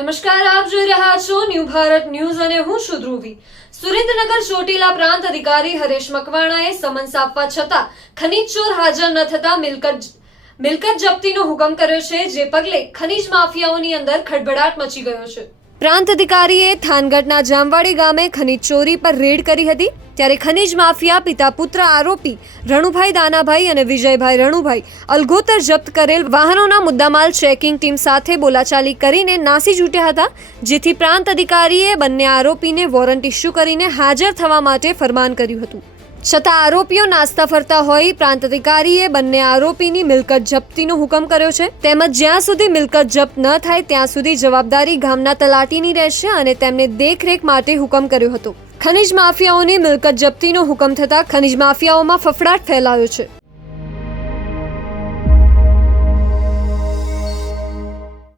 નમસ્કાર, આપ જોઈ રહ્યા છો ન્યૂ ભારત ન્યૂઝ અને હું છું ધ્રુવી। સુરેન્દ્રનગર ચોટીલા પ્રાંત અધિકારી હરેશ મકવાણાએ સમન્સ આપવા છતાં ખનીજ ચોર હાજર ન થતા મિલકત જપ્તીનો હુકમ કર્યો છે, જે પગલે ખનીજ માફિયાઓની અંદર ખળભળાટ મચી ગયો છે। પ્રાંત અધિકારીએ થાનગઢના જામવાડી ગામે ખનીજ ચોરી પર રેડ કરી હતી, ત્યારે ખનીજ માફિયા પિતા પુત્ર આરોપી રણુભાઈ દાનાભાઈ અને વિજયભાઈ રણુભાઈ અલગોતર જપ્ત કરેલ વાહનોના મુદ્દામાલ ચેકિંગ ટીમ સાથે બોલાચાલી કરીને નાસી છૂટ્યા હતા, જેથી પ્રાંત અધિકારીએ બંને આરોપીને વોરંટ ઇસ્યુ કરીને હાજર થવા માટે ફરમાન કર્યું હતું। છતાં આરોપીઓ નાસ્તા ફરતા હોય પ્રાંત અધિકારીએ બંને આરોપીની મિલકત જપ્તીનો હુકમ કર્યો છે, તેમજ જ્યાં સુધી મિલકત જપ્ત ન થાય ત્યાં સુધી જવાબદારી ગામના તલાટીની રહેશે અને તેમને દેખરેખ માટે હુકમ કર્યો હતો। ખનીજ માફિયાઓની મિલકત જપ્તીનો હુકમ થતા ખનીજ માફિયાઓમાં ફફડાટ ફેલાયો છે।